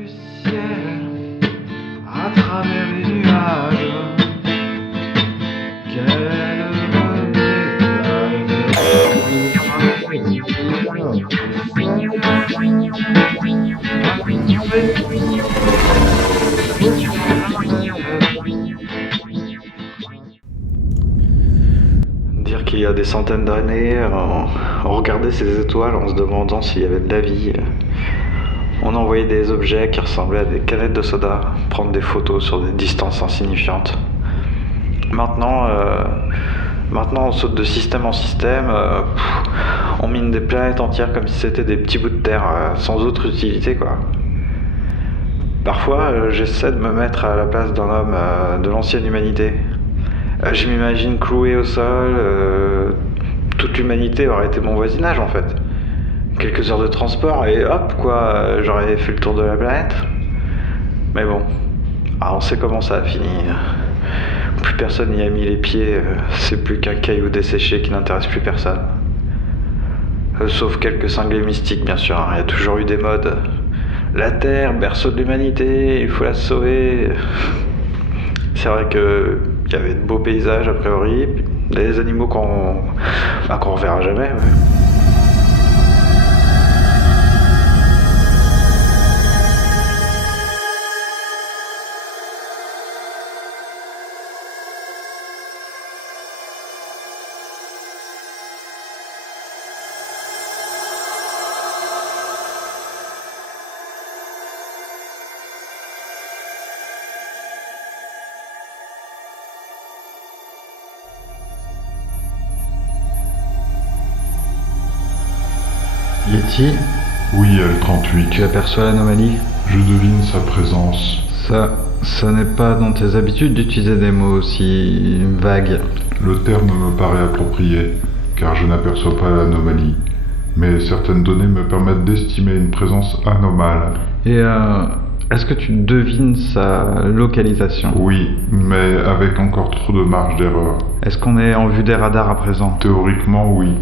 du ciel, à travers les nuages, quel Dire qu'il y a des centaines d'années, on regardait ces étoiles en se demandant s'il y avait de la vie. On envoyait des objets qui ressemblaient à des canettes de soda, prendre des photos sur des distances insignifiantes. Maintenant, on saute de système en système, on mine des planètes entières comme si c'était des petits bouts de terre, sans autre utilité, quoi. Parfois, j'essaie de me mettre à la place d'un homme de l'ancienne humanité. Je m'imagine cloué au sol, toute l'humanité aurait été mon voisinage en fait. Quelques heures de transport et hop quoi, j'aurais fait le tour de la planète. Mais bon, on sait comment ça a fini. Plus personne n'y a mis les pieds, c'est plus qu'un caillou desséché qui n'intéresse plus personne. Sauf quelques cinglés mystiques bien sûr, il y a toujours eu des modes. La Terre, berceau de l'humanité, il faut la sauver. C'est vrai que il y avait de beaux paysages a priori, des animaux qu'on reverra jamais. Ouais. Yeti, Oui, L38. tu aperçois l'anomalie? Je devine sa présence. Ça n'est pas dans tes habitudes d'utiliser des mots aussi vagues. Le terme me paraît approprié, car je n'aperçois pas l'anomalie. Mais certaines données me permettent d'estimer une présence anomale. Et est-ce que tu devines sa localisation? Oui, mais avec encore trop de marge d'erreur. Est-ce qu'on est en vue des radars à présent? Théoriquement, oui.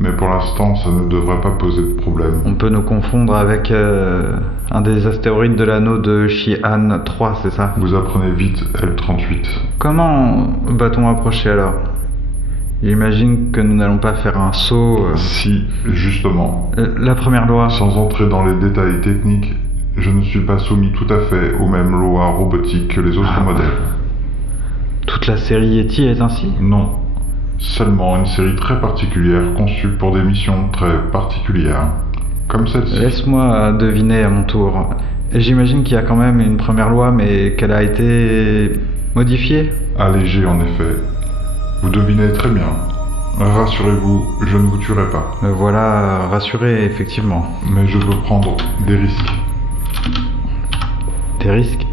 Mais pour l'instant, ça ne devrait pas poser de problème. On peut nous confondre avec un des astéroïdes de l'anneau de Xi'an 3, c'est ça? Vous apprenez vite, L38. Comment va-t-on approcher alors? J'imagine que nous n'allons pas faire un saut... Si, justement. La première loi... Sans entrer dans les détails techniques, je ne suis pas soumis tout à fait aux mêmes lois robotiques que les autres modèles. Toute la série Yeti est ainsi? Non. Seulement une série très particulière conçue pour des missions très particulières, comme celle-ci. Laisse-moi deviner à mon tour. J'imagine qu'il y a quand même une première loi, mais qu'elle a été modifiée? Allégée en effet. Vous devinez très bien. Rassurez-vous, je ne vous tuerai pas. Me voilà rassuré, effectivement. Mais je veux prendre des risques. Des risques?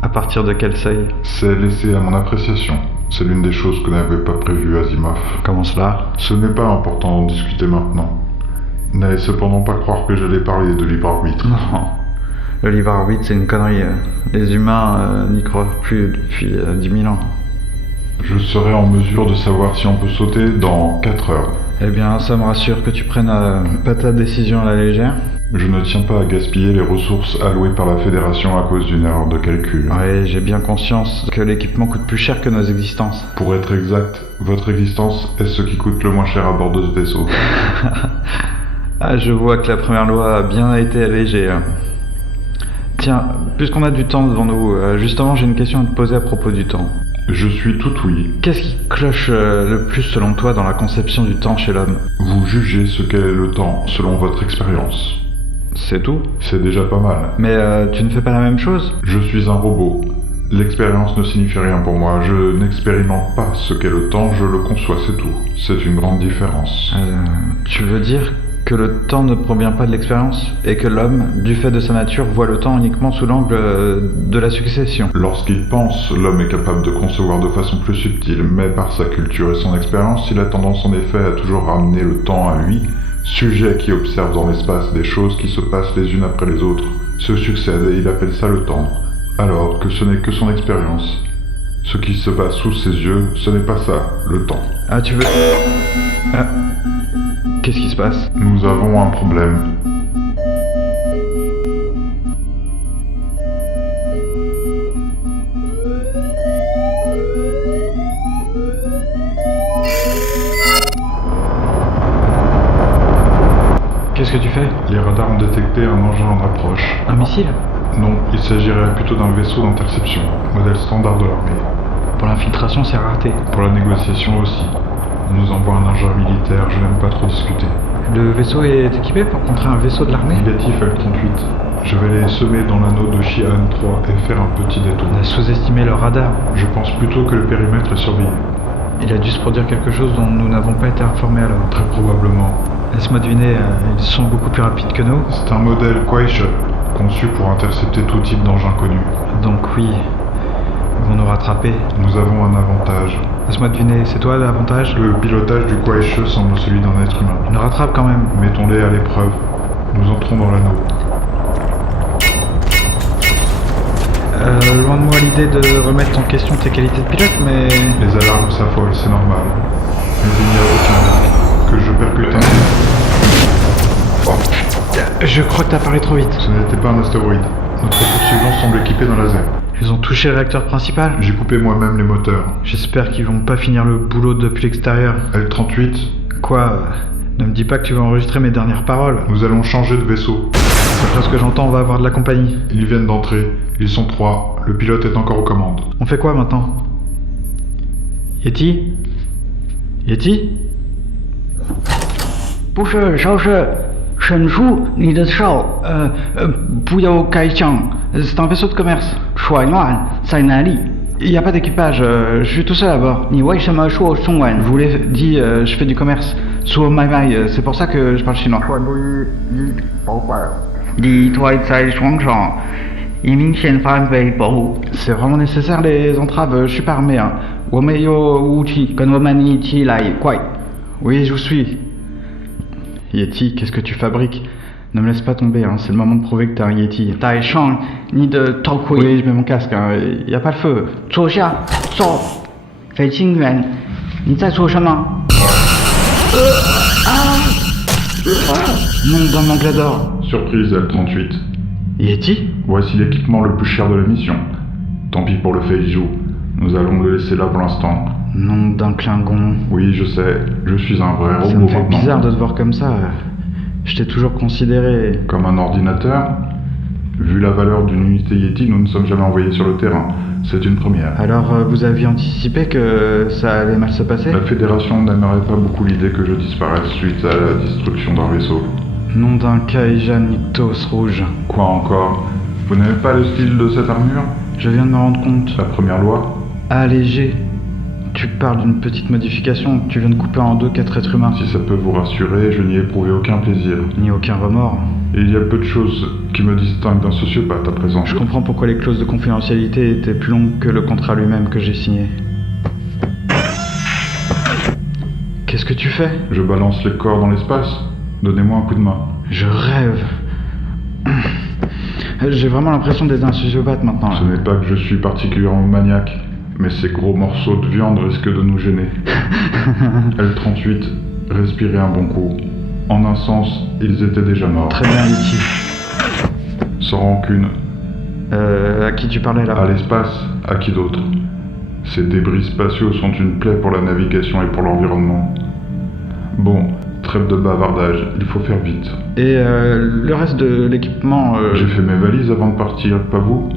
À partir de quel seuil? C'est laissé à mon appréciation. C'est l'une des choses que n'avait pas prévu Asimov. Comment cela? Ce n'est pas important d'en discuter maintenant. N'allez cependant pas croire que j'allais parler de libre arbitre. Non. Le libre arbitre, c'est une connerie. Les humains n'y croient plus depuis 10 000 ans. Je serai en mesure de savoir si on peut sauter dans 4 heures. Eh bien, ça me rassure que tu prennes pas ta décision à la légère. Je ne tiens pas à gaspiller les ressources allouées par la Fédération à cause d'une erreur de calcul. Oui, j'ai bien conscience que l'équipement coûte plus cher que nos existences. Pour être exact, votre existence est ce qui coûte le moins cher à bord de ce vaisseau. Je vois que la première loi a bien été allégée. Tiens, puisqu'on a du temps devant nous, justement j'ai une question à te poser à propos du temps. Je suis tout oui. Qu'est-ce qui cloche le plus selon toi dans la conception du temps chez l'homme? Vous jugez ce qu'est le temps selon votre expérience. C'est tout? C'est déjà pas mal. Mais tu ne fais pas la même chose? Je suis un robot. L'expérience ne signifie rien pour moi. Je n'expérimente pas ce qu'est le temps, je le conçois, c'est tout. C'est une grande différence. Tu veux dire que le temps ne provient pas de l'expérience et que l'homme, du fait de sa nature, voit le temps uniquement sous l'angle de la succession? Lorsqu'il pense, l'homme est capable de concevoir de façon plus subtile, mais par sa culture et son expérience, il a tendance en effet à toujours ramener le temps à lui, sujet qui observe dans l'espace des choses qui se passent les unes après les autres, se succèdent et il appelle ça le temps, alors que ce n'est que son expérience. Ce qui se passe sous ses yeux, ce n'est pas ça, le temps. Ah, tu veux... Qu'est-ce qui se passe? Nous avons un problème. détecté un engin en approche. Un missile? Non, il s'agirait plutôt d'un vaisseau d'interception, modèle standard de l'armée. Pour l'infiltration, c'est rareté. Pour la négociation aussi. On nous envoie un engin militaire, je n'aime pas trop discuter. Le vaisseau est équipé pour contrer un vaisseau de l'armée? Négatif L38. Je vais les semer dans l'anneau de Shi'an 3 et faire un petit détour. On a sous-estimé leur radar. Je pense plutôt que le périmètre est surveillé. Il a dû se produire quelque chose dont nous n'avons pas été informés alors. Très probablement. Laisse-moi deviner, ils sont beaucoup plus rapides que nous. C'est un modèle Kuaishun, conçu pour intercepter tout type d'engin connu. Donc oui, ils vont nous rattraper. Nous avons un avantage. Laisse-moi deviner, c'est toi l'avantage? Le pilotage du Kuaishun semble celui d'un être humain. On nous rattrape quand même. Mettons-les à l'épreuve. Nous entrons dans l'anneau. Loin de moi l'idée de remettre en question tes qualités de pilote, mais... Les alarmes s'affolent, c'est normal. Mais il n'y a aucun risque que je percute un... Je crois que t'as parlé trop vite. Ce n'était pas un astéroïde. Notre poursuivant semble équipé d'un laser. Ils ont touché le réacteur principal. J'ai coupé moi-même les moteurs. J'espère qu'ils vont pas finir le boulot depuis l'extérieur. L38, Quoi? Ne me dis pas que tu vas enregistrer mes dernières paroles. nous allons changer de vaisseau. D'après ce que j'entends, on va avoir de la compagnie. Ils viennent d'entrer. Ils sont 3. Le pilote est encore aux commandes. On fait quoi maintenant? Yeti? Yeti? 不是少帅，沈叔，你的哨，不要开枪， C'est un vaisseau de commerce. 船员在哪里？ Il n'y a pas d'équipage, je suis tout seul à bord. 你为什么说中文？ Je vous l'ai dit, je fais du commerce. Suo Mai Mai, c'est pour ça que je parle chinois. 你待在床上，以明显范围保护。 C'est vraiment nécessaire les entraves, je suis pas armé. Hein. 我没有武器，跟我们一起来，快！ Oui, je vous suis. Yeti, qu'est-ce que tu fabriques? Ne me laisse pas tomber, hein. C'est le moment de prouver que t'es un Yeti. 戴上你的头盔。 Oui, je mets mon casque, hein. Y a pas le feu. 坐下，走。飞行员，你在做什么？ Nom d'un Manglador. Surprise L38. Yeti? Voici l'équipement le plus cher de la mission. Tant pis pour le Feiju. Nous allons le laisser là pour l'instant. Nom d'un Klingon. Oui, je sais. Je suis un vrai Ça robot me fait maintenant. bizarre de te voir comme ça. Je t'ai toujours considéré... Comme un ordinateur. Vu la valeur d'une unité Yeti, nous ne sommes jamais envoyés sur le terrain. C'est une première. Alors, vous aviez anticipé que ça allait mal se passer? La Fédération n'aimerait pas beaucoup l'idée que je disparaisse suite à la destruction d'un vaisseau. Nom d'un Kaijan Nyctos rouge. Quoi encore? Vous n'aimez pas le style de cette armure? Je viens de me rendre compte. La première loi? Allégé. Tu parles d'une petite modification. Tu viens de couper en deux 4 êtres humains. Si ça peut vous rassurer, je n'y ai éprouvé aucun plaisir. Ni aucun remords. Et il y a peu de choses qui me distinguent d'un sociopathe à présent. Je comprends pourquoi les clauses de confidentialité étaient plus longues que le contrat lui-même que j'ai signé. Qu'est-ce que tu fais? Je balance les corps dans l'espace. Donnez-moi un coup de main. Je rêve. J'ai vraiment l'impression d'être un sociopathe maintenant. Ce n'est pas que je suis particulièrement maniaque, mais ces gros morceaux de viande risquent de nous gêner. L38, respirez un bon coup. En un sens, ils étaient déjà morts. Très bien, Yeti. Sans rancune. À qui tu parlais là? À l'espace, à qui d'autre? Ces débris spatiaux sont une plaie pour la navigation et pour l'environnement. Bon, trêve de bavardage, il faut faire vite. Et le reste de l'équipement... J'ai fait mes valises avant de partir, pas vous?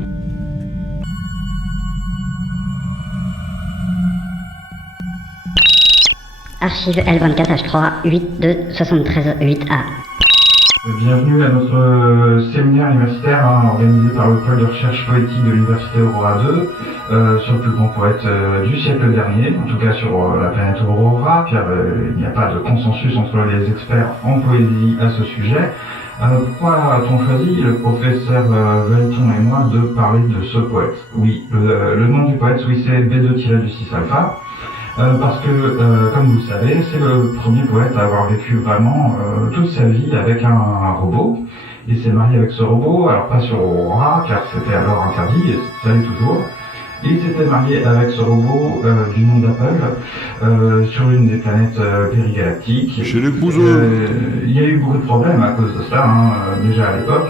Archive L24H3 8273-8A. Bienvenue à notre séminaire universitaire organisé par le pôle de recherche poétique de l'université Aurora 2 sur le plus grand poète du siècle dernier, en tout cas sur la planète Aurora, car il n'y a pas de consensus entre les experts en poésie à ce sujet. Pourquoi a-t-on choisi, le professeur Velton et moi, de parler de ce poète? Oui, le nom du poète, oui, c'est B2-6 alpha. Parce que, comme vous le savez, c'est le premier poète à avoir vécu vraiment toute sa vie avec un robot. Il s'est marié avec ce robot, alors pas sur Aurora, car c'était alors interdit, et ça l'est toujours. Il s'était marié avec ce robot du nom d'Apple sur une des planètes périgalactiques. Chez les bouseux. Il y a eu beaucoup de problèmes à cause de ça, déjà à l'époque.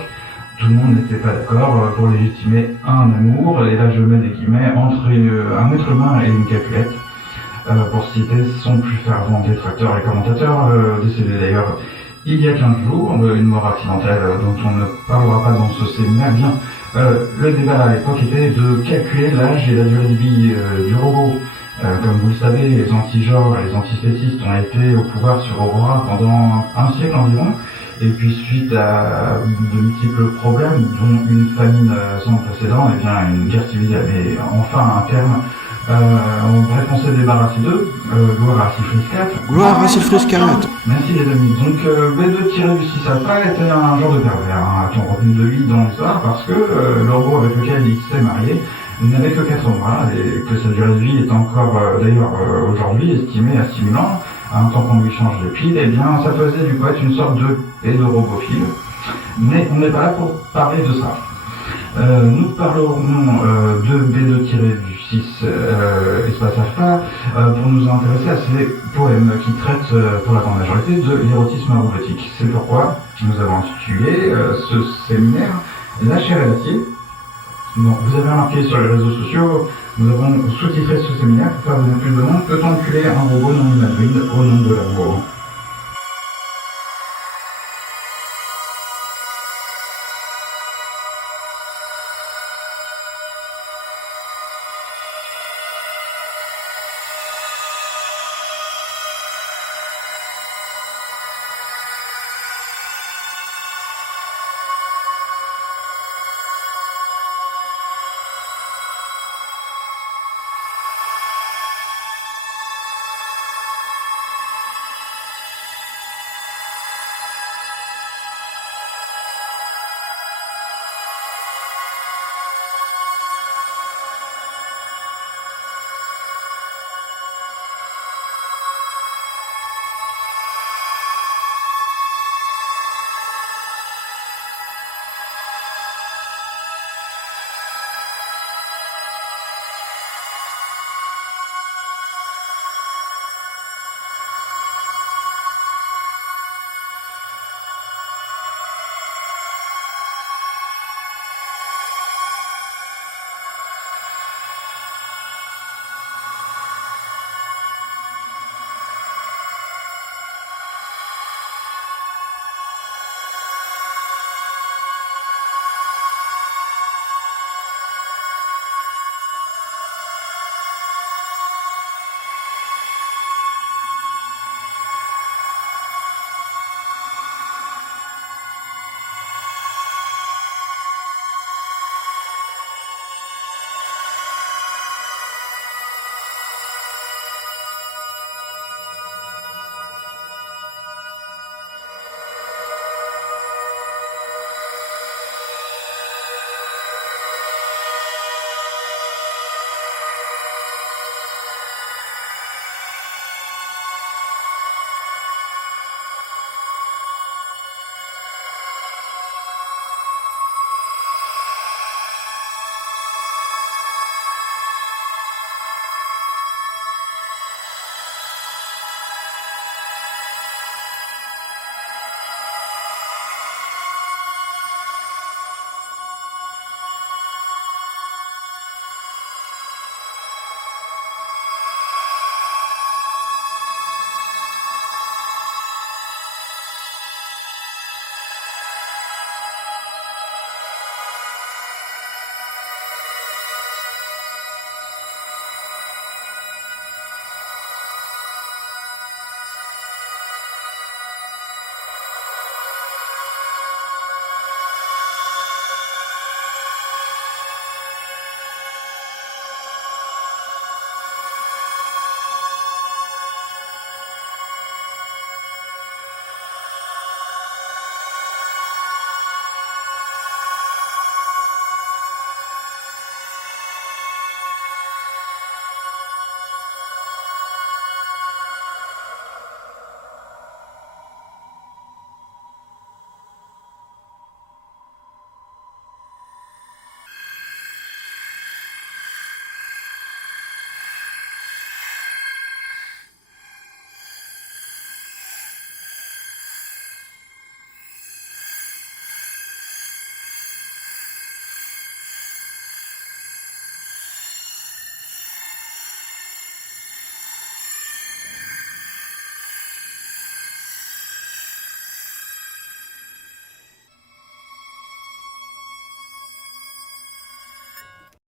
Tout le monde n'était pas d'accord pour légitimer un amour, et là je mets des guillemets, entre un être humain et une calculette. Pour citer son plus fervent détracteur et commentateur, décédé d'ailleurs Il y a 15 jours, une mort accidentelle dont on ne parlera pas dans ce séminaire, bien, le débat à l'époque était de calculer l'âge et la durée de vie du robot. Comme vous le savez, les anti-genres et les antispécistes ont été au pouvoir sur Aurora pendant un siècle environ, et puis suite à de multiples problèmes, dont une famine sans précédent, et bien une guerre civile avait enfin un terme. Bref, on s'est débarrassé d'eux, gloire à Silfriscat. Gloire à Silfriscat. Merci les amis. Donc B2-6 Alpha était un genre de pervers, a-t-on retenu de lui dans l'histoire, parce que le robot avec lequel il s'est marié n'avait que 4 mois, et que sa durée de vie est encore, d'ailleurs aujourd'hui, estimée à 6 000 ans, à un temps qu'on lui change de pile, et bien ça faisait du coup être une sorte de pédorobophile. Mais on n'est pas là pour parler de ça. Nous parlerons de B2-6 espace alpha pour nous intéresser à ces poèmes qui traitent pour la grande majorité de l'érotisme robotique. C'est pourquoi nous avons intitulé ce séminaire La chair et l'acier. Bon, vous avez remarqué sur les réseaux sociaux, nous avons sous-titré ce séminaire pour faire venir plus de monde. Peut-on enculer un robot non humanoïde au nom de l'amour?